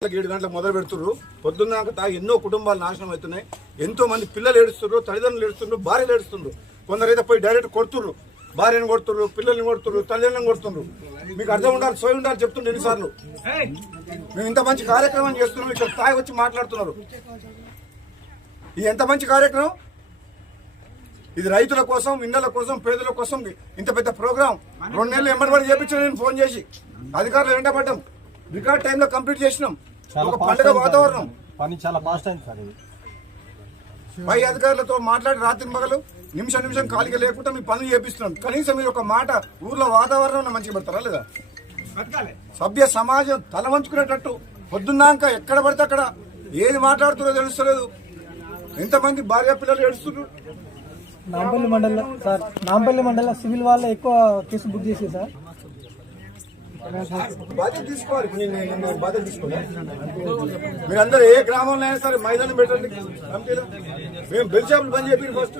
గంటలకు ఏడు గంటలకు మొదలు పెడుతున్నారు పొద్దున్నాక తాగి ఎన్నో కుటుంబాలు నాశనం అవుతున్నాయి. ఎంతో మంది పిల్లలు ఏడుస్తున్నారు తల్లిదండ్రులు ఏడుస్తున్నారు భార్యలు ఏడుస్తున్నారు కొందరైతే పోయి డైరెక్ట్ కొడుతున్నారు భార్యను కొడుతున్నారు పిల్లల్ని కొడుతున్నారు తల్లిదండ్రులను కొడుతున్నారు మీకు అర్థం ఉండాలి సోయి ఉండాలి చెప్తుండే ఎన్నిసార్లు. మేము ఇంత మంచి కార్యక్రమం చేస్తున్నాం ఇక్కడ తాగి వచ్చి మాట్లాడుతున్నారు. ఇది ఎంత మంచి కార్యక్రమం? ఇది రైతుల కోసం ఇండ్ల కోసం పేదల కోసం ఇంత పెద్ద ప్రోగ్రాం. రెండు నెలలు ఎంబడి చేయించాను నేను ఫోన్ చేసి. అధికారులు వెంటబడ్డాం. రికార్డ్ టైంలో కంప్లీట్ చేసినాం. ఒక పండుగ వాతావరణం. పని చాలా ఫాస్ట్ అయింది సార్ ఇది. పై అధికారులతో మాట్లాడి రాత్రి పగలు నిమిషం నిమిషం ఖాళీగా లేకుండా మీ పనులు చేపిస్తున్నాం. కనీసం మీరు ఒక మాట ఊర్లో వాతావరణం మంచిగా పెడతారా లేదా? సభ్య సమాజం తల వంచుకునేటట్టు పొద్దున్నాక ఎక్కడ పడితే అక్కడ ఏది మాట్లాడుతున్నారో తెలుస్తలేదు. ఎంతమంది భార్య పిల్లలు ఏడుస్తున్నారు? నాంపల్లి మండలం సార్ నాంపల్లి మండలం సివిల్ వాళ్ళ ఎక్కువ కేసు బుక్ చేసి సార్. బాధ్యత తీసుకోవాలి. ఇప్పుడు నేను- బాధ్యత తీసుకోవాలి మీరందరూ ఏ గ్రామంలో అయినా సరే మైదానం పెట్టండి. కమిటీలో మేము బెల్ షాపులు పని చెప్పి ఫస్ట్.